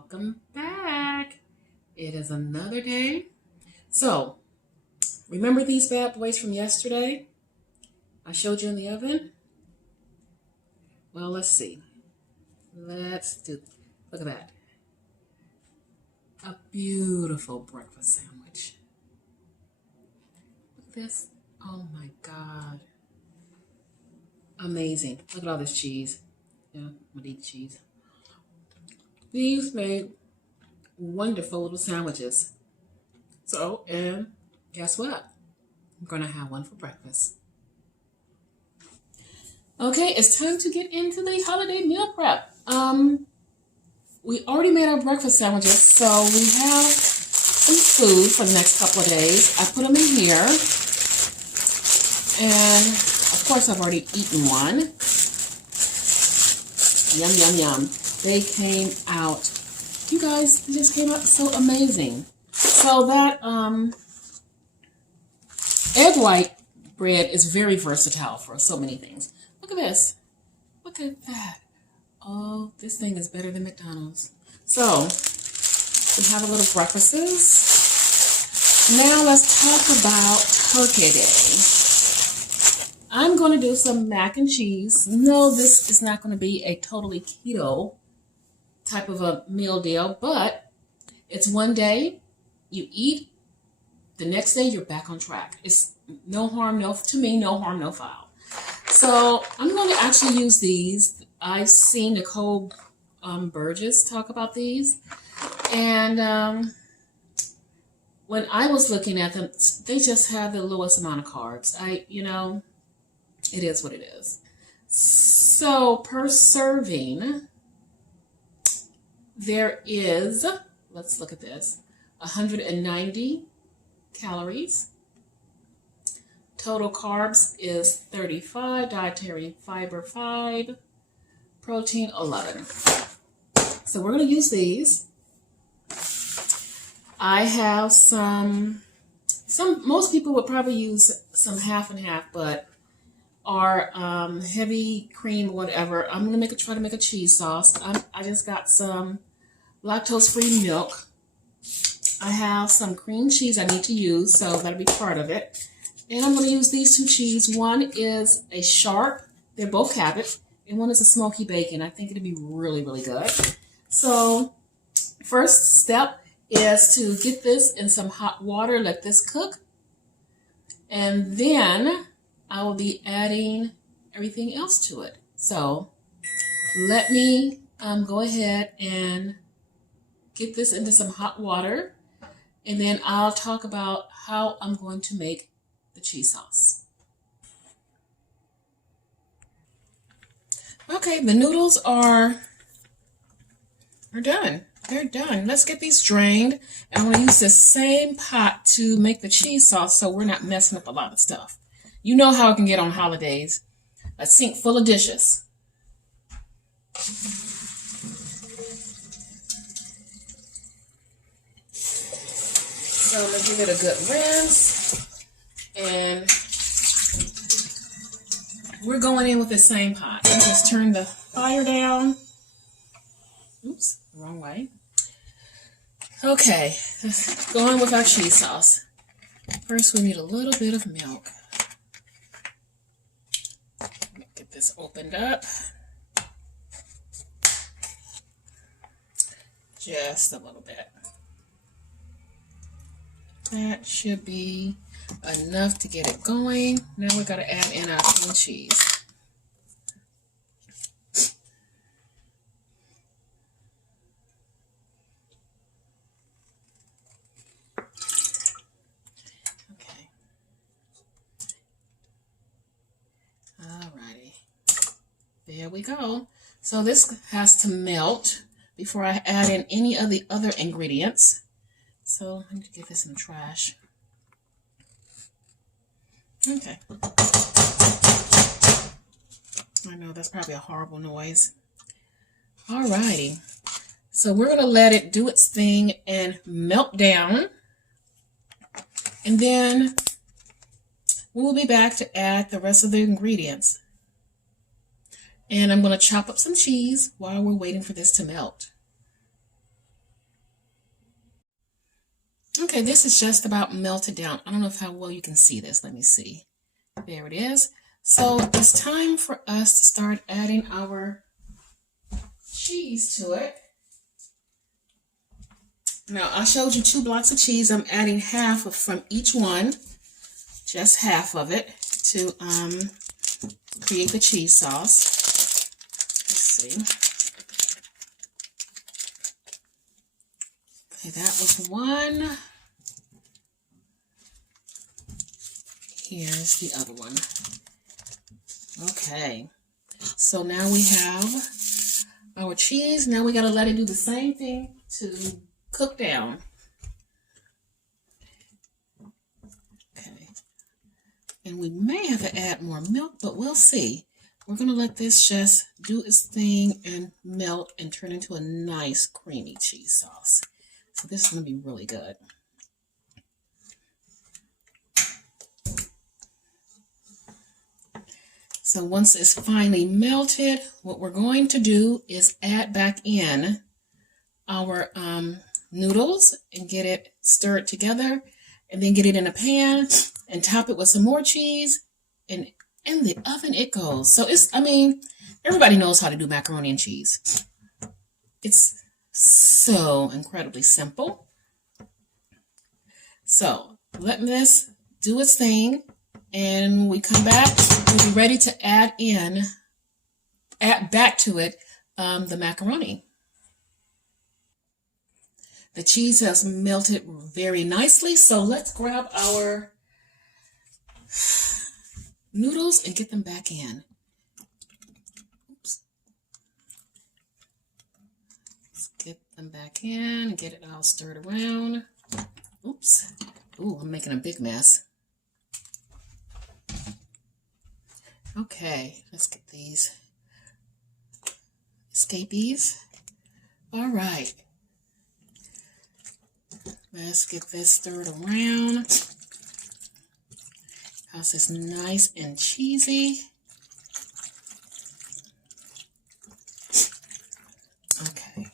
Welcome back. It is another day. So, remember these bad boys from yesterday? I showed you in the oven? Well, let's see. Look at that. A beautiful breakfast sandwich. Look at this. Oh my God. Amazing. Look at all this cheese. Yeah, I'm gonna eat cheese. These made wonderful little sandwiches. So, and guess what? I'm gonna have one for breakfast. Okay, it's time to get into the holiday meal prep. We already made our breakfast sandwiches, so we have some food for the next couple of days. I put them in here, and of course I've already eaten one. Yum, yum, yum. They came out, you guys, they just came out so amazing. So that egg white bread is very versatile for so many things. Look at this. Look at that. Oh, this thing is better than McDonald's. So, we have a little breakfasts. Now let's talk about Turkey Day. I'm going to do some mac and cheese. No, this is not going to be a totally keto type of a meal deal, but it's one day you eat, the next day you're back on track. It's no harm, no harm, no foul. So I'm going to actually use these. I've seen Nicole Burgess talk about these, and when I was looking at them, they just have the lowest amount of carbs. It is what it is. So per serving, there is, let's look at this, 190 calories. Total carbs is 35, dietary fiber 5, protein 11. So we're going to use these. I have most people would probably use some half and half, but our heavy cream, whatever. I'm going to try to make a cheese sauce. I just got some lactose-free milk. I have some cream cheese I need to use, so that'll be part of it. And I'm going to use these two cheese. One is a sharp, they're both Cabot, and one is a smoky bacon. I think it'll be really, really good. So first step is to get this in some hot water, let this cook, and then I will be adding everything else to it. So let me go ahead and get this into some hot water, and then I'll talk about how I'm going to make the cheese sauce. Okay, the noodles are done. They're done. Let's get these drained. And I'm going to use the same pot to make the cheese sauce so we're not messing up a lot of stuff. You know how it can get on holidays. A sink full of dishes. So I'm going to give it a good rinse. And we're going in with the same pot. Let's just turn the fire down. Oops, wrong way. Okay, let's go on with our cheese sauce. First, we need a little bit of milk. Get this opened up. Just a little bit. That should be enough to get it going. Now we've got to add in our cream cheese. Okay. Alrighty. There we go. So this has to melt before I add in any of the other ingredients. So I need to get this in the trash. Okay. I know that's probably a horrible noise. Alrighty. So we're going to let it do its thing and melt down. And then we'll be back to add the rest of the ingredients. And I'm going to chop up some cheese while we're waiting for this to melt. Okay, this is just about melted down. I don't know how well you can see this. Let me see. There it is. So it's time for us to start adding our cheese to it. Now, I showed you 2 blocks of cheese. I'm adding half from each one, just half of it, to create the cheese sauce. Let's see. Okay, that was one. Here's the other one. Okay, so now we have our cheese. Now we got to let it do the same thing to cook down. Okay, and we may have to add more milk, but we'll see. We're going to let this just do its thing and melt and turn into a nice creamy cheese sauce. So this is going to be really good. So once it's finally melted, what we're going to do is add back in our noodles and get it stirred together, and then get it in a pan and top it with some more cheese, and in the oven it goes. So everybody knows how to do macaroni and cheese. It's so incredibly simple. So let this do its thing, and when we come back, we'll be ready to add back to it the macaroni. The cheese has melted very nicely, so let's grab our noodles and get them back in. Oops. Let's get them back in and get it all stirred around. Oops. Ooh, I'm making a big mess. Okay, let's get these escapees. All right. Let's get this stirred around. Because it's nice and cheesy. Okay.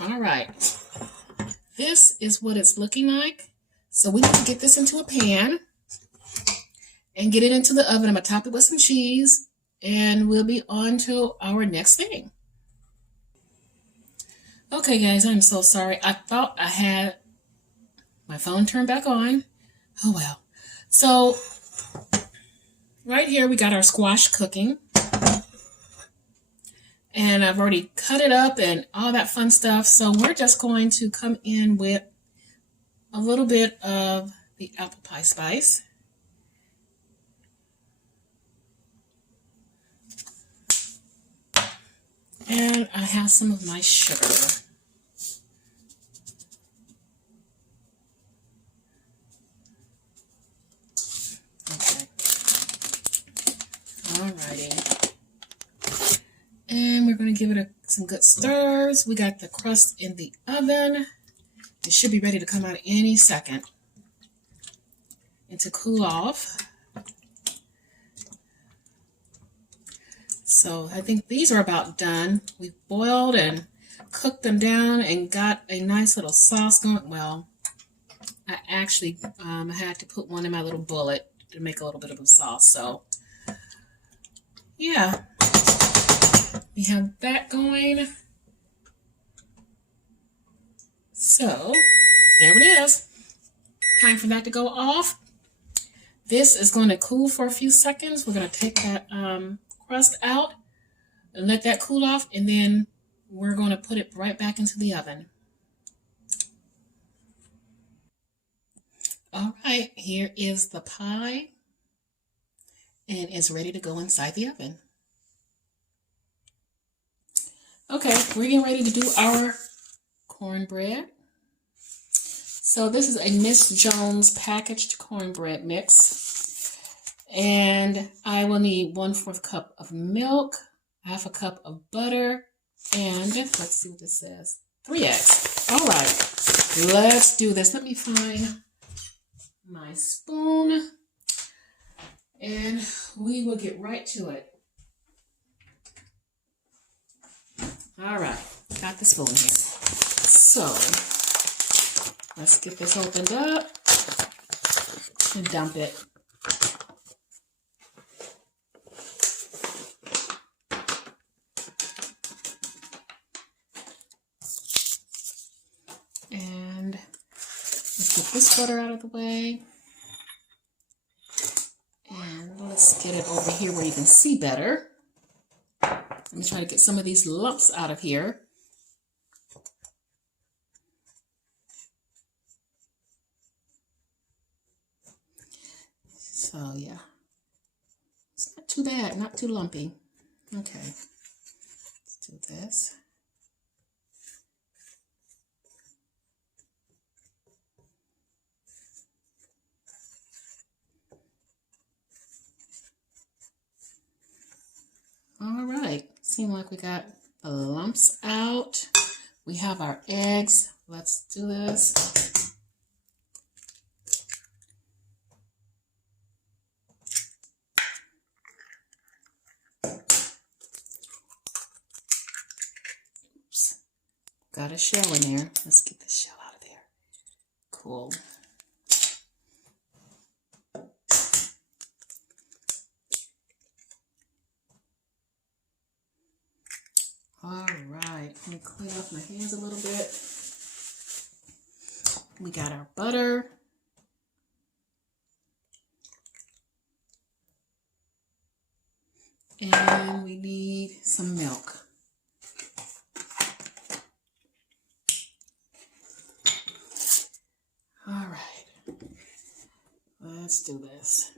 All right. This is what it's looking like. So we need to get this into a pan and get it into the oven. I'm going to top it with some cheese, and we'll be on to our next thing. Okay, guys, I'm so sorry. I thought I had my phone turned back on. Oh, well. So right here, we got our squash cooking. And I've already cut it up and all that fun stuff. So we're just going to come in with a little bit of the apple pie spice. And I have some of my sugar. Okay. Alrighty. And we're going to give it some good stirs. We got the crust in the oven. It should be ready to come out any second and to cool off. So I think these are about done. We've boiled and cooked them down and got a nice little sauce going. Well, I actually had to put one in my little bullet to make a little bit of a sauce. So yeah. We have that going. So, there it is. Time for that to go off. This is going to cool for a few seconds. We're going to take that crust out and let that cool off, and then we're going to put it right back into the oven. All right, here is the pie, and it's ready to go inside the oven. Okay, we're getting ready to do our cornbread. So this is a Miss Jones packaged cornbread mix. And I will need 1/4 cup of milk, 1/2 cup of butter, and let's see what this says. 3 eggs. All right, let's do this. Let me find my spoon, and we will get right to it. All right, got the spoon here. So let's get this opened up and dump it. And let's get this butter out of the way. And let's get it over here where you can see better. Let me try to get some of these lumps out of here. So yeah, it's not too bad, not too lumpy. Okay, let's do this. All right, seems like we got the lumps out. We have our eggs. Let's do this. Oops, got a shell in there. Let's get the shell out of there. Cool. All right, let me clean off my hands a little bit. We got our butter. And we need some milk. All right, let's do this.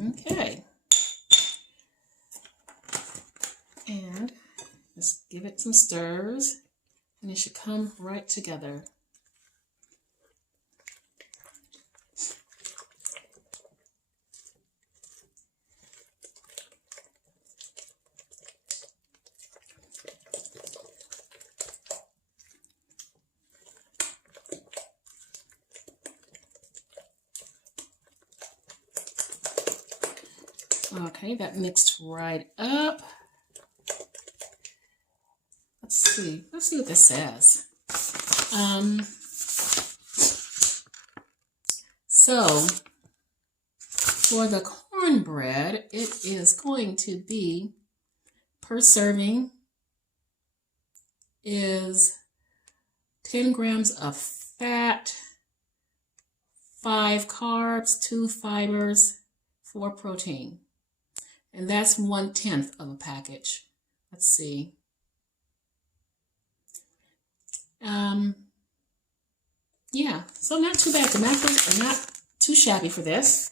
Okay, and just give it some stirs, and it should come right together. Okay, that mixed right up. Let's see what this says. So for the cornbread, it is going to be, per serving is 10 grams of fat, 5 carbs, 2 fibers, 4 protein. And that's 1/10 of a package. Let's see. Yeah, so not too bad. The macros are not too shabby for this.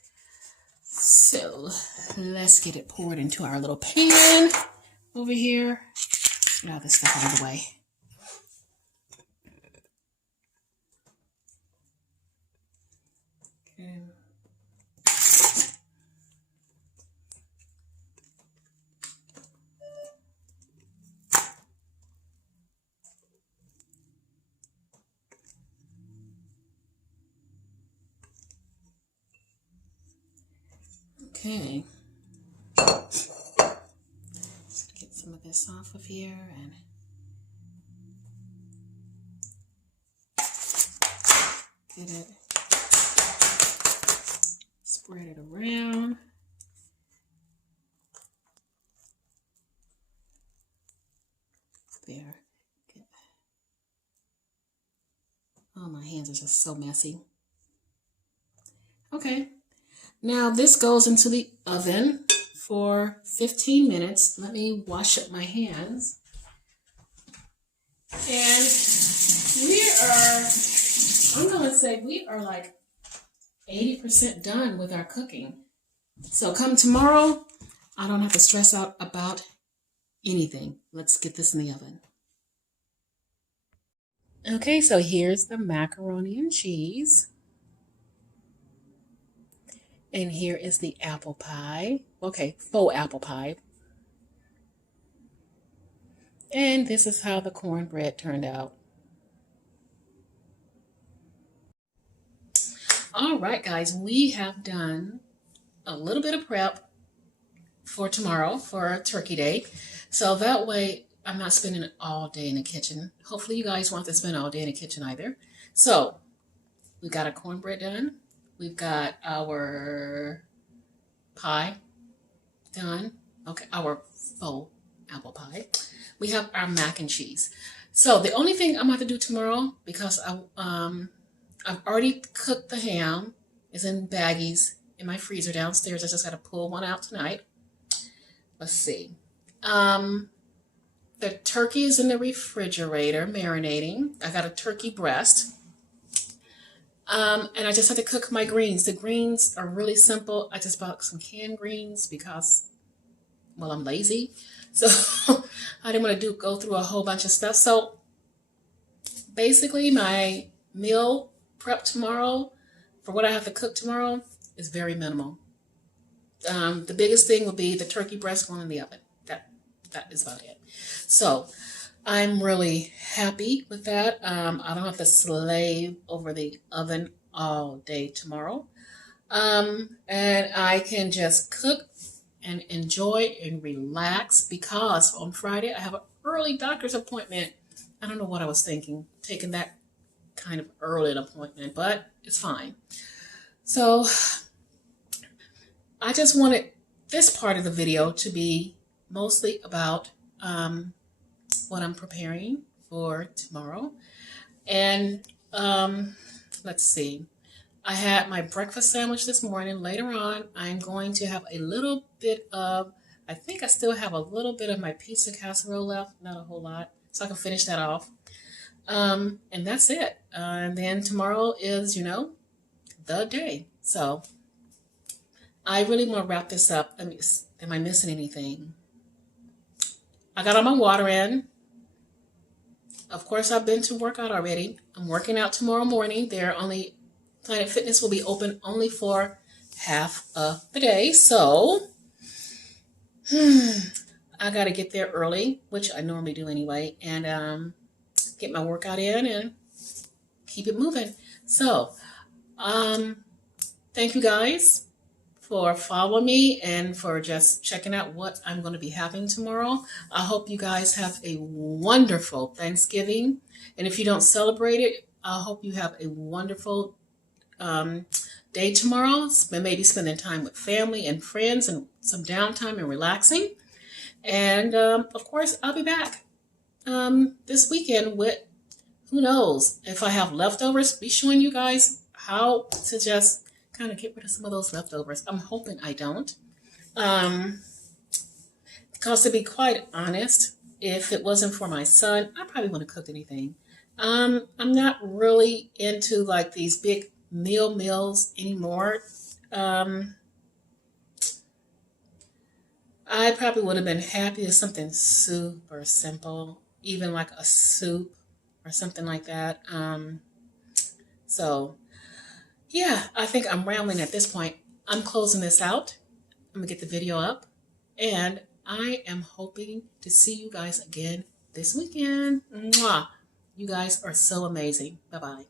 So let's get it poured into our little pan over here. Get all this stuff out of the way. Okay. Let's get some of this off of here and get it, spread it around. There. Oh, my hands are just so messy. Okay. Now this goes into the oven for 15 minutes. Let me wash up my hands. And I'm going to say we are like 80% done with our cooking. So come tomorrow, I don't have to stress out about anything. Let's get this in the oven. Okay, so here's the macaroni and cheese. And here is the apple pie. Okay, faux apple pie. And this is how the cornbread turned out. All right, guys, we have done a little bit of prep for tomorrow for Turkey Day. So that way I'm not spending it all day in the kitchen. Hopefully you guys want to spend all day in the kitchen either. So we got our cornbread done. We've got our pie done. Okay, our faux apple pie. We have our mac and cheese. So the only thing I'm going to do tomorrow, because I've already cooked the ham, is in baggies in my freezer downstairs. I just got to pull one out tonight. Let's see. The turkey is in the refrigerator marinating. I got a turkey breast. And I just had to cook my greens. The greens are really simple. I just bought some canned greens because, well, I'm lazy. So I didn't want to go through a whole bunch of stuff. So basically my meal prep tomorrow for what I have to cook tomorrow is very minimal. The biggest thing will be the turkey breast going in the oven. That is about it. So I'm really happy with that. I don't have to slave over the oven all day tomorrow. And I can just cook and enjoy and relax because on Friday I have an early doctor's appointment. I don't know what I was thinking, taking that kind of early an appointment, but it's fine. So I just wanted this part of the video to be mostly about what I'm preparing for tomorrow. And let's see. I had my breakfast sandwich this morning. Later on, I'm going to have a little bit of, I think I still have a little bit of my pizza casserole left, not a whole lot, so I can finish that off. And that's it. And then tomorrow is, the day. So I really want to wrap this up. Am I missing anything? I got all my water in. Of course, I've been to work out already. I'm working out tomorrow morning. Planet Fitness will be open only for half of the day. So I got to get there early, which I normally do anyway, and get my workout in and keep it moving. So thank you guys for following me and for just checking out what I'm going to be having tomorrow. I hope you guys have a wonderful Thanksgiving. And if you don't celebrate it, I hope you have a wonderful day tomorrow. Maybe spending time with family and friends and some downtime and relaxing. And of course, I'll be back this weekend with, who knows, if I have leftovers, be showing you guys how to just kind of get rid of some of those leftovers. I'm hoping I don't. Because to be quite honest, if it wasn't for my son, I probably wouldn't have cooked anything. I'm not really into like these big meals anymore. I probably would have been happy with something super simple, even like a soup or something like that. So yeah, I think I'm rambling at this point. I'm closing this out. I'm going to get the video up. And I am hoping to see you guys again this weekend. Mwah! You guys are so amazing. Bye-bye.